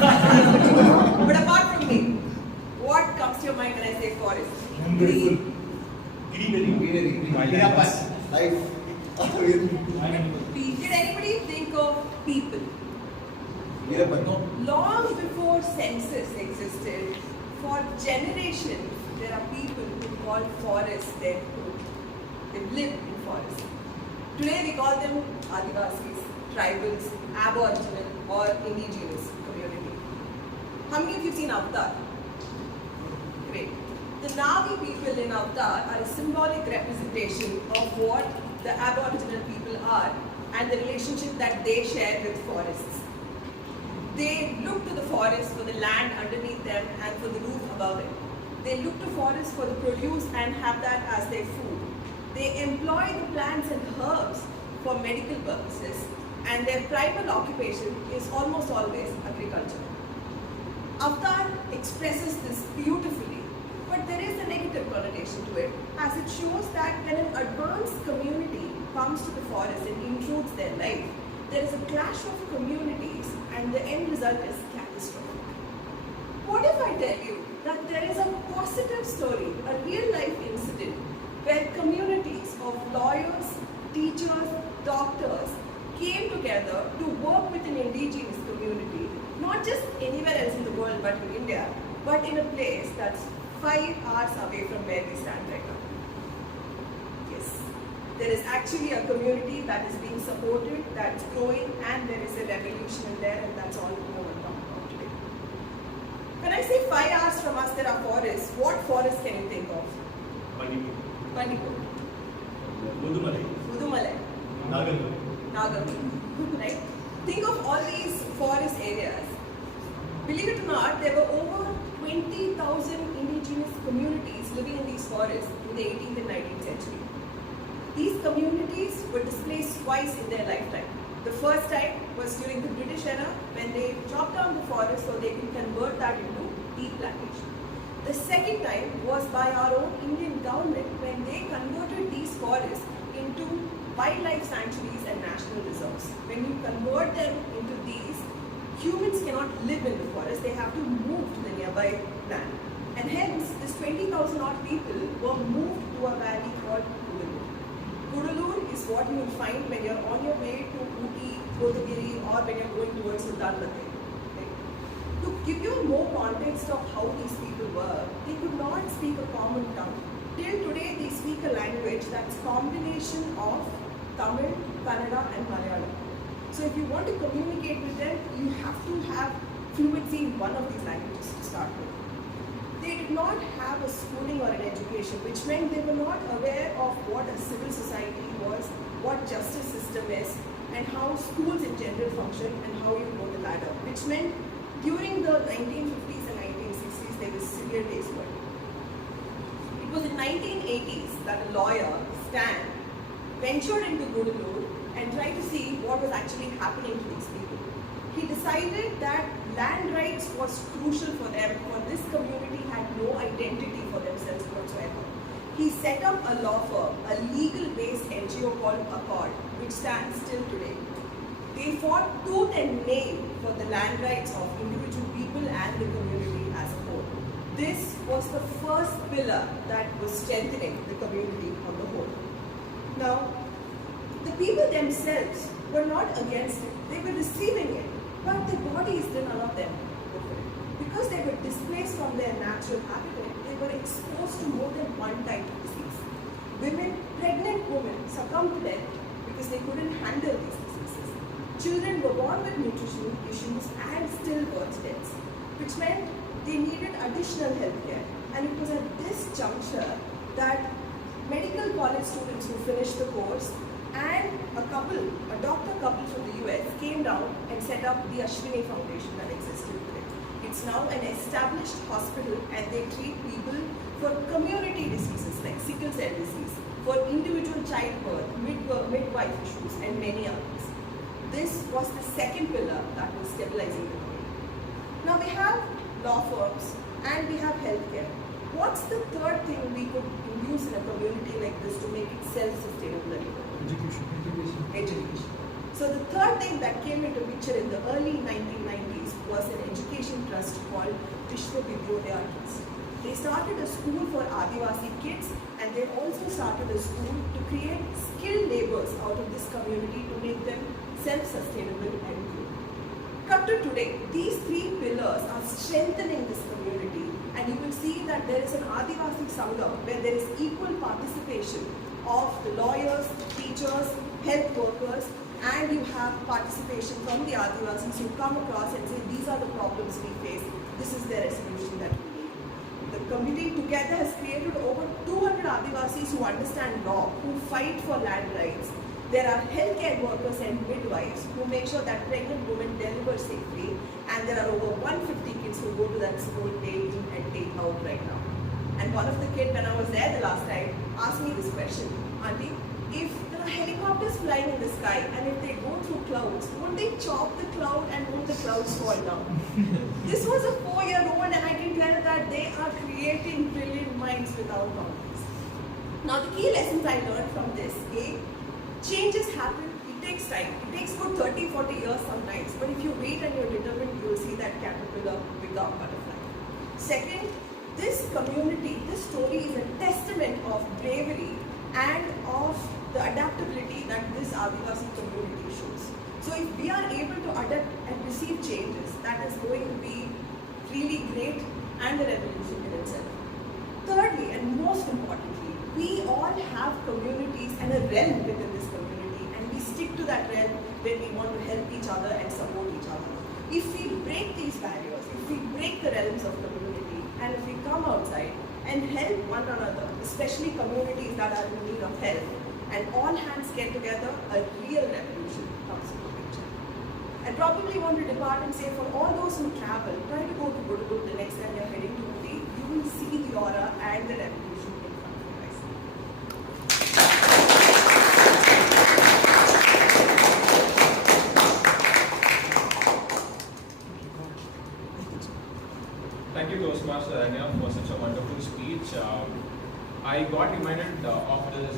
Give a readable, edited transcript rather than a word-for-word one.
But apart from me, what comes to your mind when I say forest? Green. Greenery. Life. Did anybody think of people? Long before census existed, for generations, there are people who call forests their home. They live in forests. Today we call them Adivasis, tribals, aboriginal or indigenous community. How many of you have seen Avatar? Great. The Navi people in Avatar are a symbolic representation of what the aboriginal people are and the relationship that they share with forests. They look to the forest for the land underneath them and for the roof above it. They look to forests for the produce and have that as their food. They employ the plants and herbs for medical purposes, and their primal occupation is almost always agriculture. Avatar expresses this beautifully, but there is a negative connotation to it, as it shows that when an advanced community comes to the forest and intrudes their life, there is a clash of communities and the end result is catastrophic. What if I tell you that there is a positive story, a real life incident, where communities of lawyers, teachers, doctors came together to work with an indigenous community, not just anywhere else in the world but in India, but in a place that's 5 hours away from where we stand right now? Yes. There is actually a community that is being supported, that's growing, and there is a revolution in there, and that's all we want to talk about today. When I say 5 hours from us there are forests, what forests can you think of? Manipur. Mudumalai. Nagarjuna. Right? Think of all these forest areas. Believe it or not, there were over 20,000 indigenous communities living in these forests in the 18th and 19th century. These communities were displaced twice in their lifetime. The first time was during the British era when they chopped down the forest so they could convert that into tea plantation. The second time was by our own Indian government when they converted these forests into wildlife sanctuaries and national reserves. When you convert them into these, humans cannot live in the forest, they have to move to the nearby land. And hence, this 20,000 odd people were moved to a valley called Gudalur. Gudalur is what you will find when you're on your way to Ooty, Kodagiri, or when you're going towards Sultanbate. To give you more context of how these people were, they could not speak a common tongue. Till today, they speak a language that's a combination of Tamil, Kannada and Malayalam. So if you want to communicate with them, you have to have fluency in one of these languages to start with. They did not have a schooling or an education, which meant they were not aware of what a civil society was, what justice system is, and how schools in general function, and how you go the ladder, which meant during the 1950s and 1960s, there was severe days work. It was in 1980s that a lawyer, Stan, ventured into Gudalur and tried to see what was actually happening to these people. He decided that land rights was crucial for them, for this community had no identity for themselves whatsoever. He set up a law firm, a legal-based NGO called Accord, which stands still today. They fought tooth and nail for the land rights of individual people and the community as a whole. This was the first pillar that was strengthening the community on the whole. Now, the people themselves were not against it. They were receiving it, but their bodies didn't allow them to go for it. Because they were displaced from their natural habitat, they were exposed to more than one type of disease. Pregnant women succumbed to death because they couldn't handle these diseases. Children were born with nutrition issues and stillbirth deaths, which meant they needed additional health care. And it was at this juncture that medical college students who finished the course and a doctor couple from the US came down and set up the Ashwini Foundation that exists today. It's now an established hospital and they treat people for community diseases like sickle cell disease, for individual childbirth, midwife issues and many others. This was the second pillar that was stabilizing the community. Now we have law firms and we have healthcare. What's the third thing we could use in a community like this to make it self-sustainable? Education. So the third thing that came into picture in the early 1990s was an education Vishwa Vidyodaya Trust. They started a school for Adivasi kids, and they also started a school to create skilled laborers out of this community to make them self-sustainable and good. Cut to today, these three pillars are strengthening this community, and you will see that there is an Adivasi Sangam where there is equal participation of the lawyers, teachers, health workers, and you have participation from the Adivasis who come across and say these are the problems we face, this is the resolution that we need. The committee together has created over 200 Adivasis who understand law, who fight for land rights. There are healthcare workers and midwives who make sure that pregnant women deliver safely, and there are over 150 kids who go to that school day in and day out right now. And one of the kids, when I was there the last time, asked me this question, Auntie, if there are helicopters flying in the sky and if they go through clouds, won't they chop the cloud and won't the clouds fall down? This was a 4-year-old, and I can tell that they are creating brilliant minds without boundaries. Now the key lessons I learned from this, changes happen, it takes time. It takes good 30-40 years sometimes, but if you wait and you're determined, you will see that caterpillar become butterfly. Second, this community, this story is a testament of bravery and of the adaptability that this Adivasi community shows. So if we are able to adapt and receive changes, that is going to be really great and a revolution in itself. Thirdly, and most importantly, we all have communities and a realm within this community, and we stick to that realm when we want to help each other and support each other. If we break these barriers, if we break the realms of community, and if we come outside and help one another, especially communities that are in need of help, and all hands get together, a real revolution comes into the picture. I probably want to depart and say, for all those who travel, try to go to Budapest the next time you're heading to Uti. You will see the aura and the revolution in front of your eyes. Thank you, Toastmaster Aranya, for such a wonderful speech. I got reminded of this